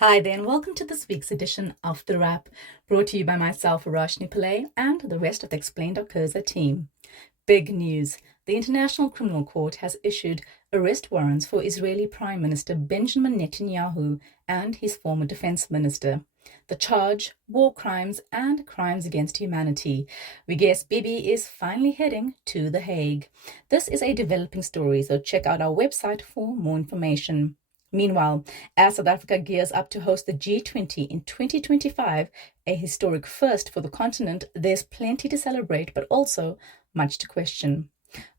Hi there, and welcome to this week's edition of The Wrap, brought to you by myself, Verashni Pillay, and the rest of the Explain.co.za team. Big news. The International Criminal Court has issued arrest warrants for Israeli Prime Minister Benjamin Netanyahu and his former defense minister. The charge, war crimes and crimes against humanity. We guess Bibi is finally heading to The Hague. This is a developing story, so check out our website for more information. Meanwhile, as South Africa gears up to host the G20 in 2025, a historic first for the continent, there's plenty to celebrate, but also much to question.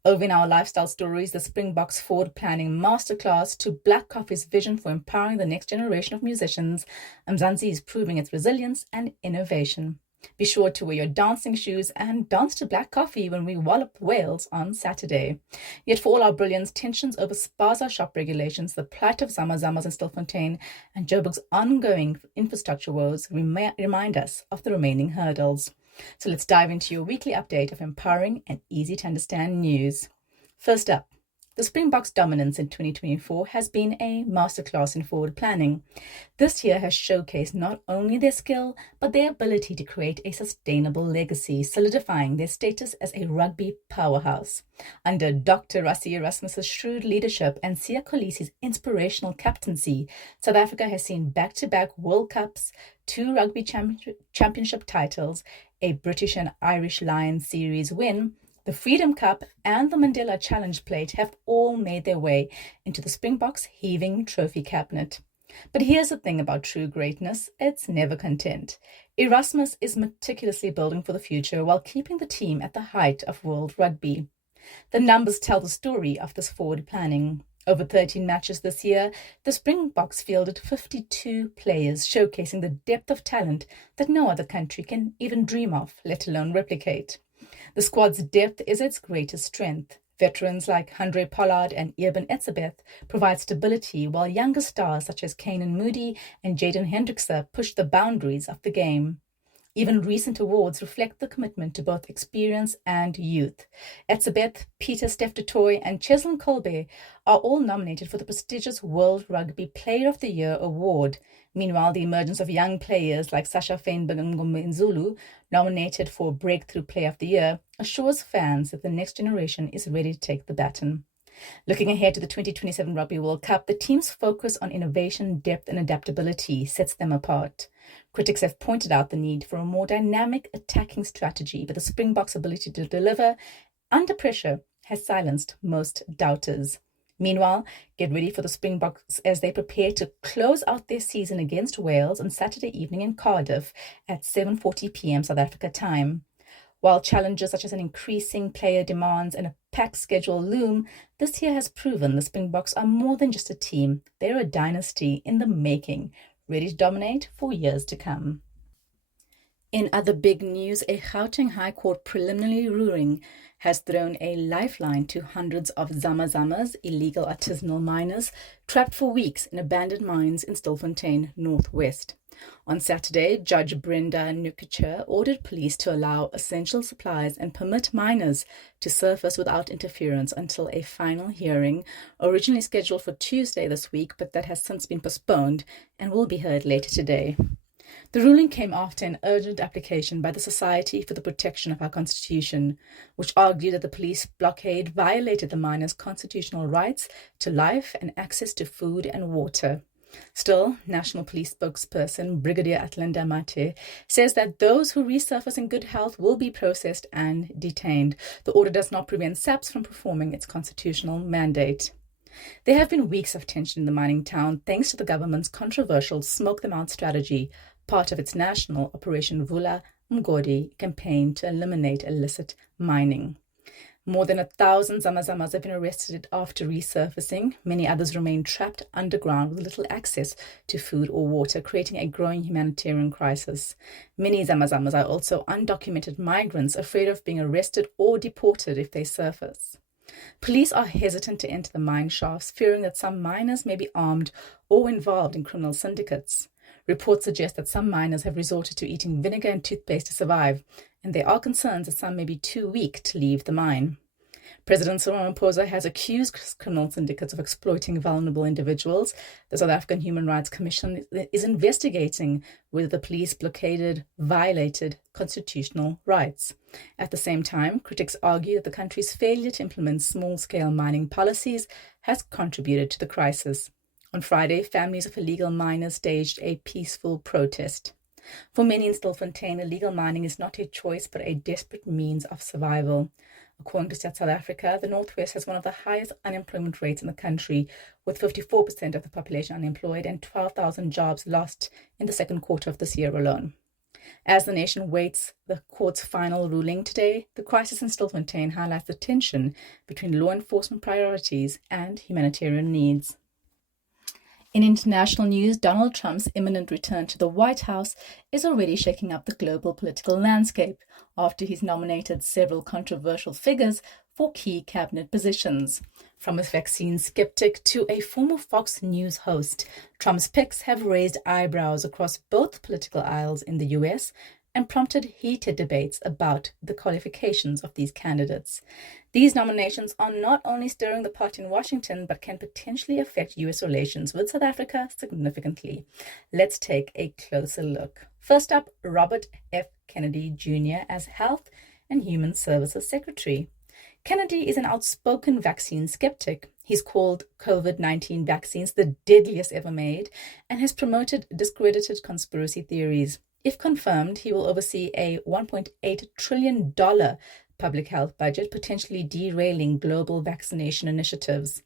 Over in our lifestyle stories, the Springboks forward planning masterclass to Black Coffee's vision for empowering the next generation of musicians, Mzansi is proving its resilience and innovation. Be sure to wear your dancing shoes and dance to Black Coffee when we wallop Wales on Saturday. Yet for all our brilliance, tensions over Spaza shop regulations, the plight of Zamazamas in Stilfontein, and Joburg's ongoing infrastructure woes remind us of the remaining hurdles. So let's dive into your weekly update of empowering and easy to understand news. First up, the Springboks' dominance in 2024 has been a masterclass in forward planning. This year has showcased not only their skill, but their ability to create a sustainable legacy, solidifying their status as a rugby powerhouse. Under Dr. Rassie Erasmus's shrewd leadership and Siya Kolisi's inspirational captaincy, South Africa has seen back-to-back World Cups, 2 rugby championship titles, a British and Irish Lions series win, the Freedom Cup and the Mandela Challenge Plate have all made their way into the Springboks' heaving trophy cabinet. But here's the thing about true greatness, it's never content. Erasmus is meticulously building for the future while keeping the team at the height of world rugby. The numbers tell the story of this forward planning. Over 13 matches this year, the Springboks fielded 52 players, showcasing the depth of talent that no other country can even dream of, let alone replicate. The squad's depth is its greatest strength. Veterans like Handré Pollard and Eben Etzebeth provide stability, while younger stars such as Kaanan Moody and Jaden Hendrickse push the boundaries of the game. Even recent awards reflect the commitment to both experience and youth. Etzebeth, Peter Steph-du-Toit, and Cheslin Kolbe are all nominated for the prestigious World Rugby Player of the Year award. Meanwhile, the emergence of young players like Sasha Fain-Bangombe-Nzulu, nominated for Breakthrough Player of the Year, assures fans that the next generation is ready to take the baton. Looking ahead to the 2027 Rugby World Cup, the team's focus on innovation, depth, and adaptability sets them apart. Critics have pointed out the need for a more dynamic attacking strategy, but the Springboks' ability to deliver under pressure has silenced most doubters. Meanwhile, get ready for the Springboks as they prepare to close out their season against Wales on Saturday evening in Cardiff at 7:40 p.m. South Africa time. While challenges such as an increasing player demands and a packed schedule loom, this year has proven the Springboks are more than just a team. They're a dynasty in the making, ready to dominate for years to come. In other big news, a Gauteng High Court preliminary ruling has thrown a lifeline to hundreds of Zamazamas, illegal artisanal miners, trapped for weeks in abandoned mines in Stilfontein, Northwest. On Saturday, Judge Brenda Nukicher ordered police to allow essential supplies and permit miners to surface without interference until a final hearing, originally scheduled for Tuesday this week, but that has since been postponed and will be heard later today. The ruling came after an urgent application by the Society for the Protection of Our Constitution, which argued that the police blockade violated the miners' constitutional rights to life and access to food and water. Still, National Police spokesperson Brigadier Atlinda Mate says that those who resurface in good health will be processed and detained. The order does not prevent SAPS from performing its constitutional mandate. There have been weeks of tension in the mining town thanks to the government's controversial Smoke Them Out strategy, part of its national Operation Vula Mgodi campaign to eliminate illicit mining. More than 1,000 Zamazamas have been arrested after resurfacing. Many others remain trapped underground with little access to food or water, creating a growing humanitarian crisis. Many Zamazamas are also undocumented migrants afraid of being arrested or deported if they surface. Police are hesitant to enter the mine shafts, fearing that some miners may be armed or involved in criminal syndicates. Reports suggest that some miners have resorted to eating vinegar and toothpaste to survive, and there are concerns that some may be too weak to leave the mine. President Cyril Ramaphosa has accused criminal syndicates of exploiting vulnerable individuals. The South African Human Rights Commission is investigating whether the police violated constitutional rights. At the same time, critics argue that the country's failure to implement small-scale mining policies has contributed to the crisis. On Friday, families of illegal miners staged a peaceful protest. For many in Stilfontein, illegal mining is not a choice but a desperate means of survival. According to South Africa, the Northwest has one of the highest unemployment rates in the country, with 54% of the population unemployed and 12,000 jobs lost in the second quarter of this year alone. As the nation waits the court's final ruling today, the crisis in Stilfontein highlights the tension between law enforcement priorities and humanitarian needs. In international news, Donald Trump's imminent return to the White House is already shaking up the global political landscape after he's nominated several controversial figures for key cabinet positions. From a vaccine skeptic to a former Fox News host, Trump's picks have raised eyebrows across both political aisles in the US and prompted heated debates about the qualifications of these candidates. These nominations are not only stirring the pot in Washington, but can potentially affect US relations with South Africa significantly. Let's take a closer look. First up, Robert F. Kennedy Jr. as Health and Human Services Secretary. Kennedy is an outspoken vaccine skeptic. He's called COVID-19 vaccines the deadliest ever made and has promoted discredited conspiracy theories. If confirmed, he will oversee a $1.8 trillion public health budget, potentially derailing global vaccination initiatives.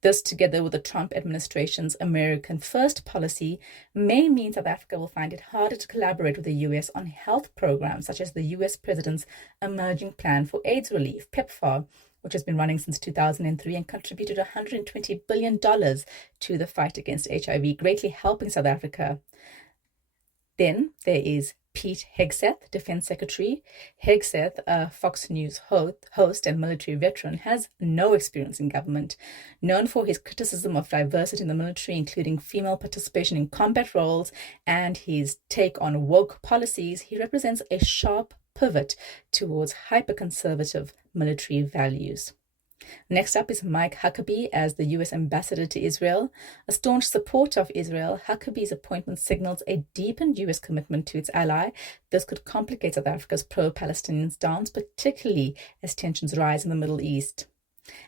This, together with the Trump administration's American First policy, may mean South Africa will find it harder to collaborate with the US on health programs, such as the US President's Emerging Plan for AIDS Relief, PEPFAR, which has been running since 2003 and contributed $120 billion to the fight against HIV, greatly helping South Africa. Then there is Pete Hegseth, Defense Secretary. Hegseth, a Fox News host and military veteran, has no experience in government. Known for his criticism of diversity in the military, including female participation in combat roles, and his take on woke policies, he represents a sharp pivot towards hyper-conservative military values. Next up is Mike Huckabee as the U.S. ambassador to Israel. A staunch supporter of Israel, Huckabee's appointment signals a deepened U.S. commitment to its ally. This could complicate South Africa's pro-Palestinian stance, particularly as tensions rise in the Middle East.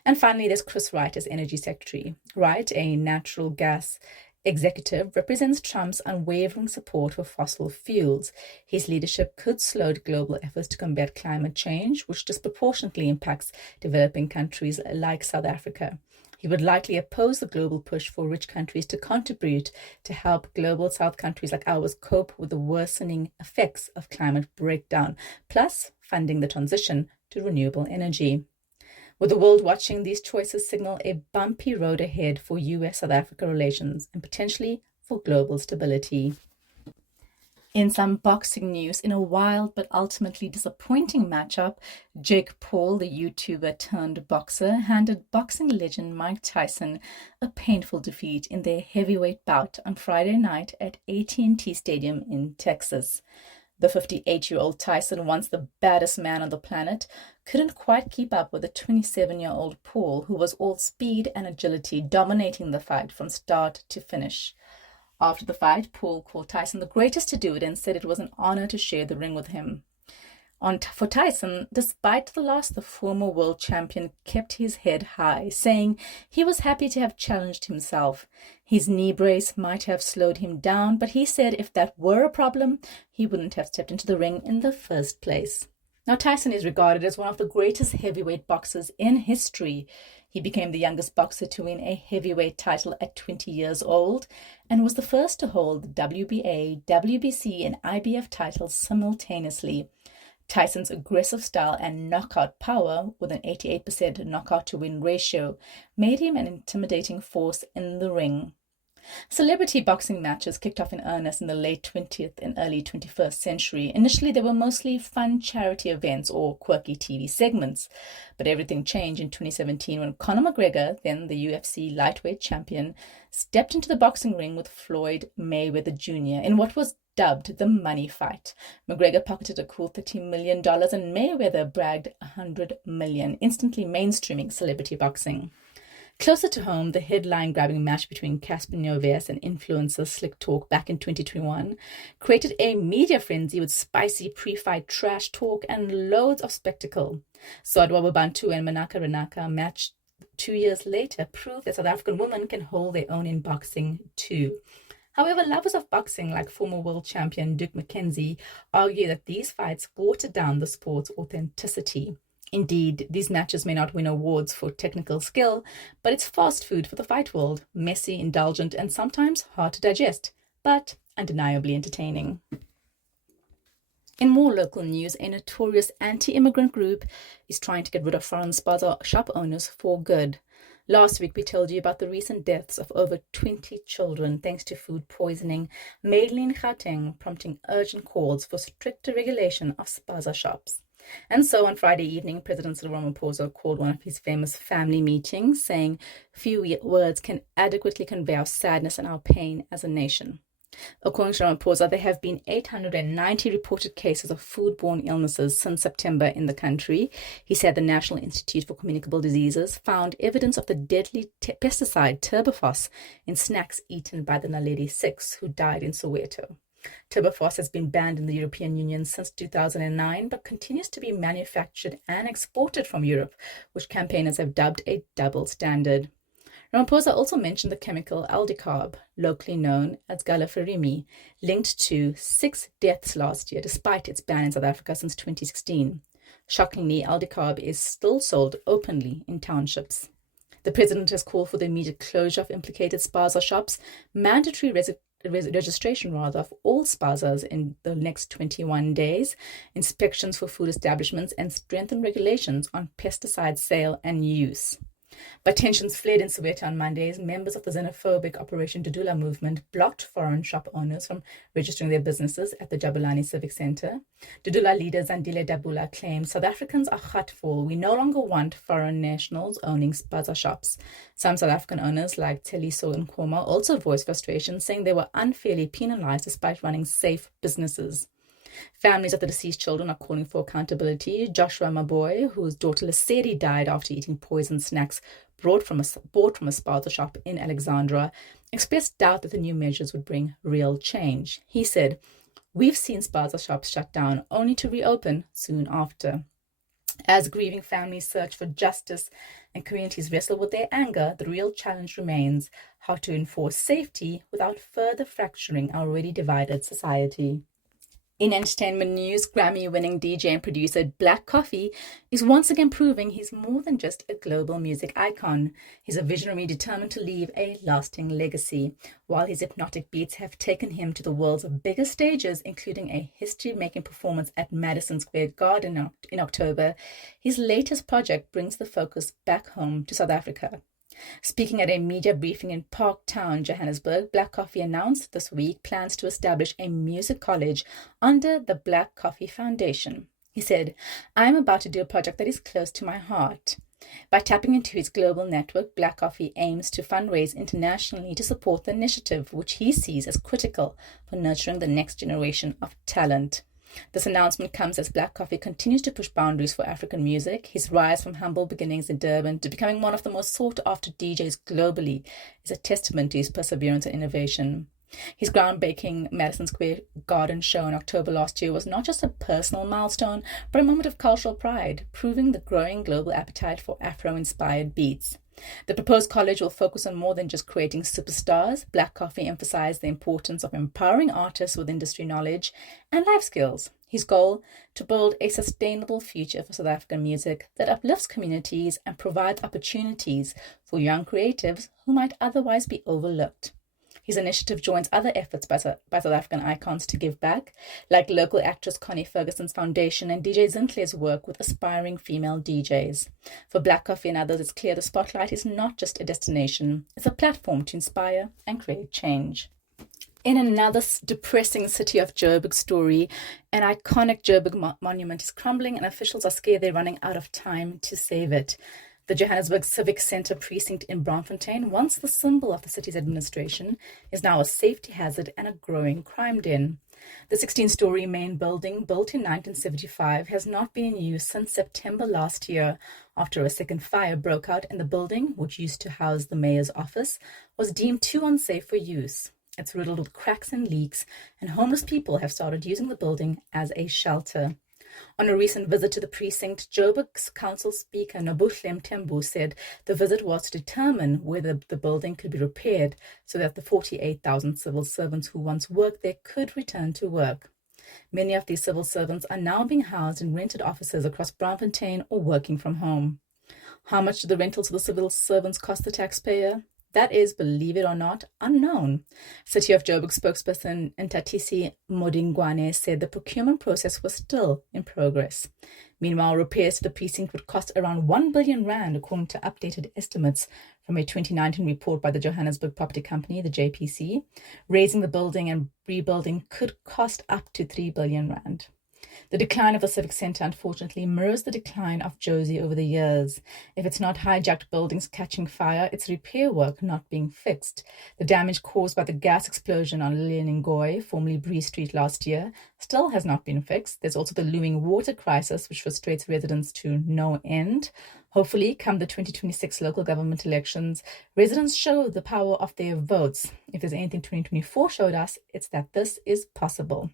And finally, there's Chris Wright as Energy Secretary. Wright, a natural gas executive, represents Trump's unwavering support for fossil fuels. His leadership could slow global efforts to combat climate change, which disproportionately impacts developing countries like South Africa. He would likely oppose the global push for rich countries to contribute to help global South countries like ours cope with the worsening effects of climate breakdown, plus funding the transition to renewable energy. With the world watching, these choices signal a bumpy road ahead for US-South Africa relations and potentially for global stability. In some boxing news, in a wild but ultimately disappointing matchup, Jake Paul, the YouTuber turned boxer, handed boxing legend Mike Tyson a painful defeat in their heavyweight bout on Friday night at AT&T Stadium in Texas. The 58-year-old Tyson, once the baddest man on the planet, couldn't quite keep up with the 27-year-old Paul, who was all speed and agility, dominating the fight from start to finish. After the fight, Paul called Tyson the greatest to do it and said it was an honor to share the ring with him. For Tyson, despite the loss, the former world champion kept his head high, saying he was happy to have challenged himself. His knee brace might have slowed him down, but he said if that were a problem, he wouldn't have stepped into the ring in the first place. Now, Tyson is regarded as one of the greatest heavyweight boxers in history. He became the youngest boxer to win a heavyweight title at 20 years old and was the first to hold the WBA, WBC, and IBF titles simultaneously. Tyson's aggressive style and knockout power, with an 88% knockout-to-win ratio, made him an intimidating force in the ring. Celebrity boxing matches kicked off in earnest in the late 20th and early 21st century. Initially, they were mostly fun charity events or quirky TV segments. But everything changed in 2017 when Conor McGregor, then the UFC lightweight champion, stepped into the boxing ring with Floyd Mayweather Jr. in what was dubbed the money fight. McGregor pocketed a cool $30 million and Mayweather bragged $100 million, instantly mainstreaming celebrity boxing. Closer to home, the headline-grabbing match between Casper Novaes and influencer Slick Talk back in 2021 created a media frenzy with spicy pre-fight trash talk and loads of spectacle. Sodwa Bantu and Manaka Ranaka match 2 years later proved that South African women can hold their own in boxing too. However, lovers of boxing like former world champion Duke McKenzie argue that these fights water down the sport's authenticity. Indeed, these matches may not win awards for technical skill, but it's fast food for the fight world, messy, indulgent, and sometimes hard to digest, but undeniably entertaining. In more local news, a notorious anti-immigrant group is trying to get rid of foreign spaza shop owners for good. Last week, we told you about the recent deaths of over 20 children thanks to food poisoning, mainly in Gauteng, prompting urgent calls for stricter regulation of spaza shops. And so on Friday evening, President Cyril Ramaphosa called one of his famous family meetings, saying, "Few words can adequately convey our sadness and our pain as a nation." According to Ramaphosa, there have been 890 reported cases of foodborne illnesses since September in the country. He said the National Institute for Communicable Diseases found evidence of the deadly pesticide turbofos in snacks eaten by the Naledi 6 who died in Soweto. Turbofos has been banned in the European Union since 2009, but continues to be manufactured and exported from Europe, which campaigners have dubbed a double standard. Ramaphosa also mentioned the chemical aldicarb, locally known as galaferimi, linked to 6 deaths last year, despite its ban in South Africa since 2016. Shockingly, aldicarb is still sold openly in townships. The president has called for the immediate closure of implicated spaza shops, mandatory registration of all spazas in the next 21 days, inspections for food establishments, and strengthened regulations on pesticide sale and use. But tensions flared in Soweto on Monday as members of the xenophobic Operation Dudula movement blocked foreign shop owners from registering their businesses at the Jabulani Civic Centre. Dudula leader Zandile Dabula claimed, "South Africans are hurtful. We no longer want foreign nationals owning spaza shops." Some South African owners like Teliso and Nkoma also voiced frustration, saying they were unfairly penalized despite running safe businesses. Families of the deceased children are calling for accountability. Joshua Maboy, whose daughter Lesedi died after eating poisoned snacks bought from a spaza shop in Alexandra, expressed doubt that the new measures would bring real change. He said, "We've seen spaza shops shut down only to reopen soon after." As grieving families search for justice and communities wrestle with their anger, the real challenge remains how to enforce safety without further fracturing our already divided society. In entertainment news, Grammy-winning DJ and producer Black Coffee is once again proving he's more than just a global music icon. He's a visionary determined to leave a lasting legacy. While his hypnotic beats have taken him to the world's biggest stages, including a history-making performance at Madison Square Garden in October, his latest project brings the focus back home to South Africa. Speaking at a media briefing in Parktown, Johannesburg, Black Coffee announced this week plans to establish a music college under the Black Coffee Foundation. He said, "I'm about to do a project that is close to my heart." By tapping into his global network, Black Coffee aims to fundraise internationally to support the initiative, which he sees as critical for nurturing the next generation of talent. This announcement comes as Black Coffee continues to push boundaries for African music. His rise from humble beginnings in Durban to becoming one of the most sought-after DJs globally is a testament to his perseverance and innovation. His groundbreaking Madison Square Garden show in October last year was not just a personal milestone, but a moment of cultural pride, proving the growing global appetite for Afro-inspired beats. The proposed college will focus on more than just creating superstars. Black Coffee emphasized the importance of empowering artists with industry knowledge and life skills. His goal, to build a sustainable future for South African music that uplifts communities and provides opportunities for young creatives who might otherwise be overlooked. His initiative joins other efforts by South African icons to give back, like local actress Connie Ferguson's foundation and DJ Zintley's work with aspiring female DJs. For Black Coffee and others, it's clear the spotlight is not just a destination, it's a platform to inspire and create change. In another depressing City of Joburg story, an iconic Joburg monument is crumbling and officials are scared they're running out of time to save it. The Johannesburg Civic Centre precinct in Braamfontein, once the symbol of the city's administration, is now a safety hazard and a growing crime den. The 16-story main building, built in 1975, has not been in use since September last year, after a second fire broke out in the building, which used to house the mayor's office, was deemed too unsafe for use. It's riddled with cracks and leaks, and homeless people have started using the building as a shelter. On a recent visit to the precinct, Joburg's council speaker Nobuhle Mthembu said the visit was to determine whether the building could be repaired so that the 48,000 civil servants who once worked there could return to work. Many of these civil servants are now being housed in rented offices across Braamfontein or working from home. How much do the rentals of the civil servants cost the taxpayer? That is, believe it or not, unknown. City of Joburg spokesperson Ntatisi Modingwane said the procurement process was still in progress. Meanwhile, repairs to the precinct would cost around 1 billion rand, according to updated estimates from a 2019 report by the Johannesburg property company, the JPC. Raising the building and rebuilding could cost up to 3 billion rand. The decline of the Civic Centre, unfortunately, mirrors the decline of Jozi over the years. If it's not hijacked buildings catching fire, it's repair work not being fixed. The damage caused by the gas explosion on Lillian Ngoyi, formerly Bree Street, last year, still has not been fixed. There's also the looming water crisis, which frustrates residents to no end. Hopefully, come the 2026 local government elections, residents show the power of their votes. If there's anything 2024 showed us, it's that this is possible.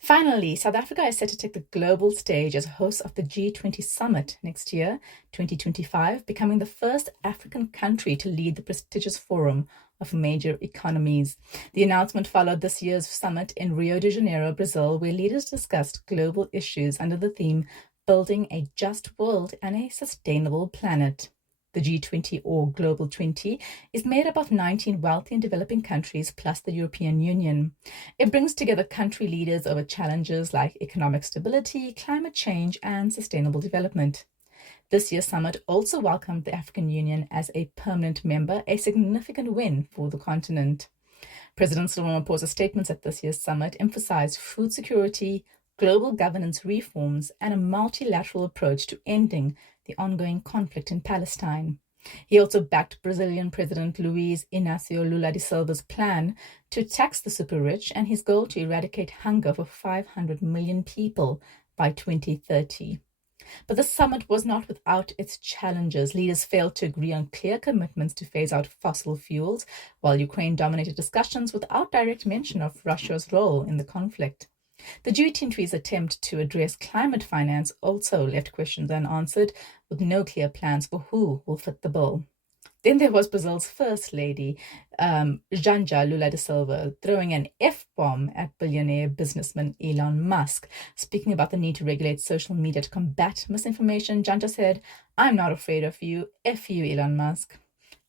Finally, South Africa is set to take the global stage as host of the G20 summit next year, 2025, becoming the first African country to lead the prestigious forum of major economies. The announcement followed this year's summit in Rio de Janeiro, Brazil, where leaders discussed global issues under the theme Building a Just World and a Sustainable Planet. The G20, or Global 20, is made up of 19 wealthy and developing countries plus the European Union. It brings together country leaders over challenges like economic stability, climate change, and sustainable development. This year's summit also welcomed the African Union as a permanent member, a significant win for the continent. President Cyril Ramaphosa's statements at this year's summit emphasized food security, global governance reforms, and a multilateral approach to ending the ongoing conflict in Palestine. He also backed Brazilian President Luiz Inácio Lula da Silva's plan to tax the super-rich and his goal to eradicate hunger for 500 million people by 2030. But the summit was not without its challenges. Leaders failed to agree on clear commitments to phase out fossil fuels, while Ukraine dominated discussions without direct mention of Russia's role in the conflict. The G20's attempt to address climate finance also left questions unanswered, with no clear plans for who will fit the bill. Then there was Brazil's First Lady, Janja Lula da Silva, throwing an F-bomb at billionaire businessman Elon Musk. Speaking about the need to regulate social media to combat misinformation, Janja said, "I'm not afraid of you, F you, Elon Musk."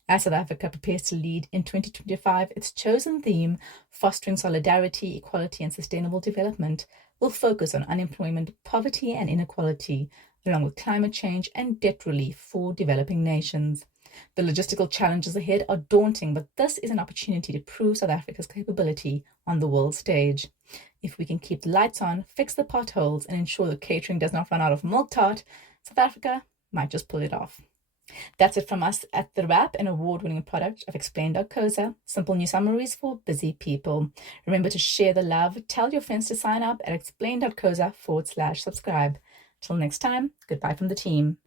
As South Africa prepares to lead in 2025, its chosen theme, fostering solidarity, equality, and sustainable development, will focus on unemployment, poverty, and inequality, along with climate change and debt relief for developing nations. The logistical challenges ahead are daunting, but this is an opportunity to prove South Africa's capability on the world stage. If we can keep the lights on, fix the potholes, and ensure the catering does not run out of milk tart, South Africa might just pull it off. That's it from us at The Wrap, an award-winning product of Explain.co.za. Simple news summaries for busy people. Remember to share the love. Tell your friends to sign up at explain.co.za/subscribe. Till next time, goodbye from the team.